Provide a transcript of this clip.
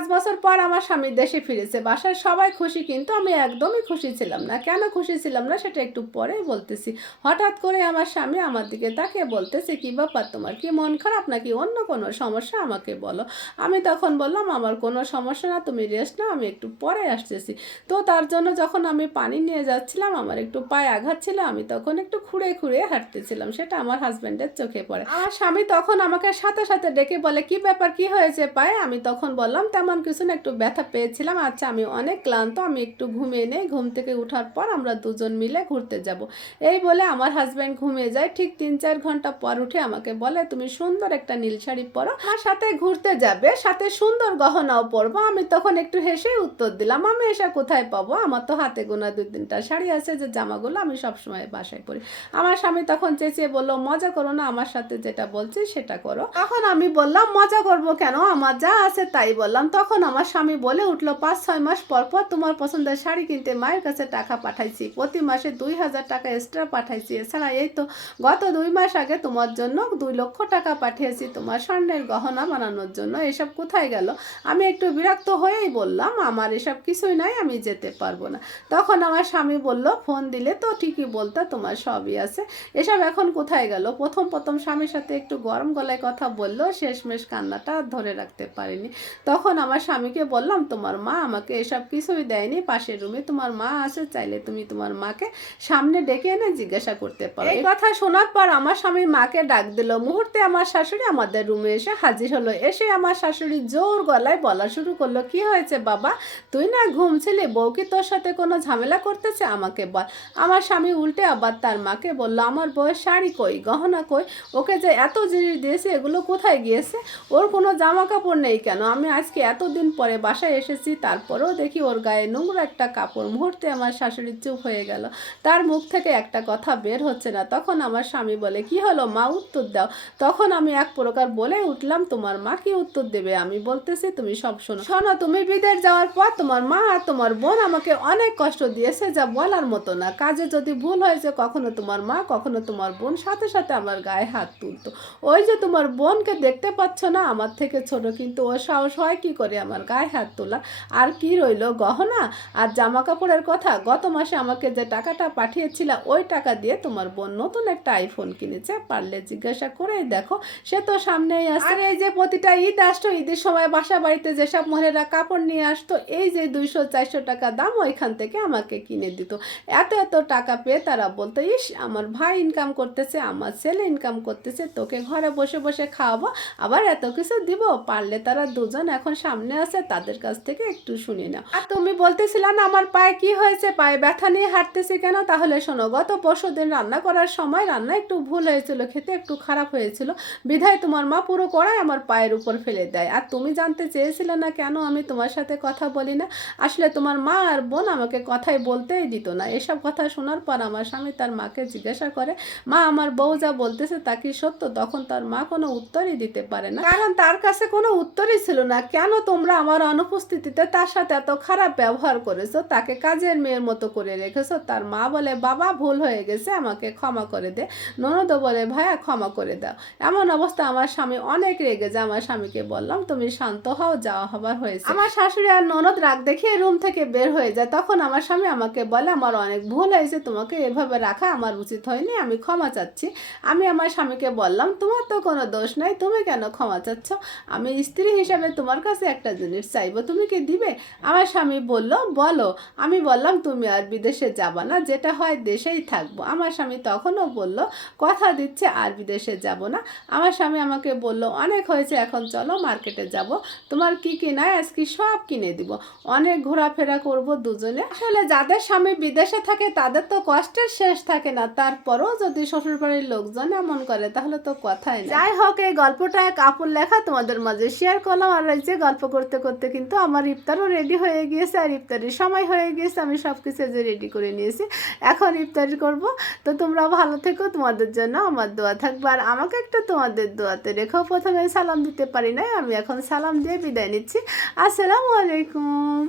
5 বছর পর আমার স্বামী দেশে ফিরেছে। বাসায় সবাই খুশি, কিন্তু আমি একদমই খুশি ছিলাম না। কেন খুশি ছিলাম না সেটা একটু পরেই বলতেছি। হঠাৎ করে আমার স্বামী আমার দিকে তাকিয়ে বলতেছে, "কি ব্যাপার তোমার? কি মন খারাপ নাকি অন্য কোনো সমস্যা? আমাকে বলো।" আমি তখন বললাম, "আমার কোনো সমস্যা না, তুমি রেস্ট নাও, আমি একটু পরে আসতেছি।" তো তার জন্য যখন আমি পানি নিয়ে যাচ্ছিলাম, আমার একটু পায়ে আঘাত ছিল, আমি তখন একটু খুঁড়ে খুঁড়ে হাঁটতেছিলাম। সেটা আমার হাজব্যান্ডের চোখে পড়ে। আমার স্বামী তখন আমাকে সাথে সাথে ডেকে বলে, "কি ব্যাপার, কি হয়েছে পায়ে?" আমি তখন বললাম, "তেমন কিছু না, একটু ব্যথা পেয়েছিলাম। আচ্ছা, আমি অনেক ক্লান্ত, আমি একটু ঘুমিয়ে নেই। ঘুম থেকে উঠার পর আমরা দুজন মিলে ঘুরতে যাব।" এই বলে আমার হাজব্যান্ড ঘুমিয়ে যায়। ঠিক 3-4 ঘন্টা পর উঠে আমাকে বলে, "তুমি সুন্দর একটা নীল শাড়ি পরো, আমার সাথে ঘুরতে যাবে, সাথে সুন্দর গহনাও পরবো।" আমি তখন একটু হেসেই উত্তর দিলাম, "আমি এসা কোথায় পাবো? আমার তো হাতে গোনা 2-3টা শাড়ি আছে, যে জামাগুলো আমি সবসময় বাসায় পরি।" আমার স্বামী তখন চেঁচিয়ে বলল, "মজা করো না, আমার সাথে যেটা বলছি সেটা করো।" তখন আমি বললাম, "মজা করব কেন? আমার যা আছে তাই বললাম।" তখন আমার স্বামী বলে উঠলো, "5-6 মাস পর পর তোমার পছন্দের শাড়ি কিনতে মায়ের কাছে টাকা পাঠাইছি। প্রতি মাসে 2000 টাকা এক্সট্রা পাঠাইছি। এছাড়া এই তো গত 2 মাস আগে তোমার জন্য 2 লক্ষ টাকা পাঠিয়েছি তোমার স্বর্ণের গহনা বানানোর জন্য। এসব কোথায় গেল?" আমি একটু বিরক্ত হয়েই বললাম, "আমার এসব কিছুই নাই, আমি যেতে পারবো না।" তখন আমার স্বামী বলল, "ফোন দিলে তো ঠিকই বলতা, তোমার সবই আছে, এসব এখন কোথায় গেল?" প্রথম প্রথম স্বামীর সাথে একটু গরম গলায় কথা বললেও শেষমেশ কান্নাটা ধরে রাখতে পারিনি। তখন আমার স্বামীকে বললাম, "তোমার মা আমাকে এসব কিছুই দেয়নি, পাশের রুমে তোমার মা আছে, চাইলে তুমি তোমার মাকে সামনে ডেকে এনে জিজ্ঞাসা করতে পারো।" এই কথা শোনার পর আমার স্বামী মাকে ডাক দিল। মুহূর্তে আমার শাশুড়ি আমাদের রুমে এসে হাজির হলো। এসে আমার শাশুড়ি জোর গলায় বলা শুরু করলো, "কি হয়েছে বাবা? তুই না ঘুমছিলি, বউ কি তোর সাথে কোনো ঝামেলা করতেছে? আমাকে বল।" আমার স্বামী উল্টে আবার তার মাকে বলল, "আমার বউয়ের শাড়ি কই, গহনা কই? ওকে যে এত জিনিস দিয়েছে, এগুলো কোথায় গিয়েছে? ওর কোনো জামা কাপড় নেই কেন? আমি আজকে এতদিন পরে বাসায় এসেছি, তারপরেও দেখি ওর গায়ে নোংরা একটা কাপড়।" মুহূর্তে আমার শাশুড়ি চুপ হয়ে গেল। তার মুখ থেকে একটা কথা বের হচ্ছে না। তখন আমার স্বামী বলে, "কি হলো মা, উত্তর দাও।" তখন আমি এক প্রকার বলে উঠলাম, "তোমার মা কি উত্তর দেবে? আমি বলতেছি, তুমি সব শোনো। শোনো, তুমি বিদেশ যাওয়ার পর তোমার মা আর তোমার বোন আমাকে অনেক কষ্ট দিয়েছে, যা বলার মতো না। কাজে যদি ভুল হয়েছে, কখনো তোমার মা, কখনো তোমার বোন সাথে সাথে আমার গায়ে হাত তুলতো। ওই যে তোমার বোনকে দেখতে পাচ্ছ না, আমার থেকে ছোট, কিন্তু ওর সাহস হয় কি করে আমার গায়ে হাত তোলা? আর কি রইল, গহনা আর জামা কাপড়ের কথা? গত মাসে আমাকে যে টাকাটা পাঠিয়েছিল, ওই টাকা দিয়ে তোমার বোন নতুন একটা আইফোন কিনেছে। পারলে জিজ্ঞাসা করেই দেখো, সে তো সামনেই আছে। আর এই যে প্রতিটা ঈদ আসতো, ঈদের সময় বাসা বাড়িতে যেসব মহিলারা কাপড় নিয়ে আসতো, এই যে 200-400 টাকা দাম, ওইখান থেকে আমাকে কিনে দিত। এত এত টাকা পেয়ে তারা বলতো, "ইস, আমার ভাই ইনকাম করতেছে, আমার ছেলে ইনকাম করতেছে, তোকে ঘরে বসে বসে খাওয়াবো, আবার এত কিছু দিব।" পারলে তারা দুজন এখন সামনে আছে, তাদের কাছ থেকে একটু শুনে নাও। আর তুমি বলতেছিলে না আমার পায়ে কি হয়েছে, পায়ে ব্যথা নিয়ে হাঁটতেছি কেন? তাহলে শোনো, গত পরশুদিন রান্না করার সময় রান্না একটু ভুল হয়েছিল, খেতে একটু খারাপ হয়েছিল, বিধায় তোমার মা পুরো কড়াই আমার পায়ের উপর ফেলে দেয়। আর তুমি জানতে চেয়েছিলে না কেন আমি তোমার সাথে কথা বলি না? আসলে তোমার মা আর বোন আমাকে কথাই বলতেই দিত না। এসব কথা শোনার পর আমার স্বামী তার মাকে জিজ্ঞাসা করে, "মা, আমার বউ যা বলতেছে তা কি সত্য?" তখন তার মা কোনো উত্তরই দিতে পারে না, কারণ তার কাছে কোনো উত্তরই ছিল না। কেন তোমরা আমার অনুপস্থিতিতে তার সাথে এত খারাপ ব্যবহার করেছো, তাকে কাজের মেয়ের মতো করে রেখেছো? তার মা বলে, "বাবা, ভুল হয়ে গেছে, আমাকে ক্ষমা করে দে।" ননদও বলে, "ভাইয়া, ক্ষমা করে দাও।" এমন অবস্থা আমার স্বামী অনেক রেগে যায়। আমার স্বামীকে বললাম, "তুমি শান্ত হও, যাওয়া হবার হয়েছে।" আমার শাশুড়ি আর ননদ রাগ দেখিয়ে রুম থেকে বের হয়ে যায়। তখন আমার স্বামী আমাকে বলে, "আমার অনেক ভুল হয়েছে, তোমাকে এভাবে রাখা আমার উচিত হয়নি, আমি ক্ষমা চাচ্ছি।" আমি আমার স্বামীকে বললাম, "তোমার তো কোনো দোষ নাই, তুমি কেন ক্ষমা চাচ্ছ? আমি স্ত্রী হিসাবে তোমার কাছে একটা জিনিস চাইবো, তুমি কি দিবে?" আমার স্বামী বলল, "বলো।" আমি বললাম, "তুমি আর বিদেশে যাবা না, যেটা হয় দেশেই থাকবো।" আমার স্বামী তখনও বলল, "কথা দিচ্ছে আর বিদেশে যাব না।" আমার স্বামী আমাকে বলল, "অনেক হয়েছে, এখন চলো মার্কেটে যাব, তোমার কি কিনায় আজকে সব কিনে দিব, অনেক ঘোরাফেরা করব দুজনে।" আসলে যাদের স্বামী বিদেশে থাকে তাদের তো কষ্টের শেষ থাকে না, তারপরেও যদি শ্বশুরবাড়ির লোকজন এমন করে তাহলে তো কথাই না। যাই হোক, এই গল্পটা কাপড় লেখা তোমাদের মাঝে শেয়ার করলাম। আর এই যে গল্প করতে করতে কিন্তু আমার ইফতারও রেডি হয়ে গিয়েছে, আর ইফতারির সময় হয়ে গিয়েছে। আমি সব কিছু যে রেডি করে নিয়েছি, এখন ইফতারি করব। তো তোমরা ভালো থেকো, তোমাদের জন্য আমার দোয়া থাকবে, আর আমাকে একটা তোমাদের দোয়াতে রেখো। প্রথমে সালাম দিতে পারি নাই, আমি এখন সালাম দিয়ে বিদায় নিচ্ছি। আসসালামু আলাইকুম।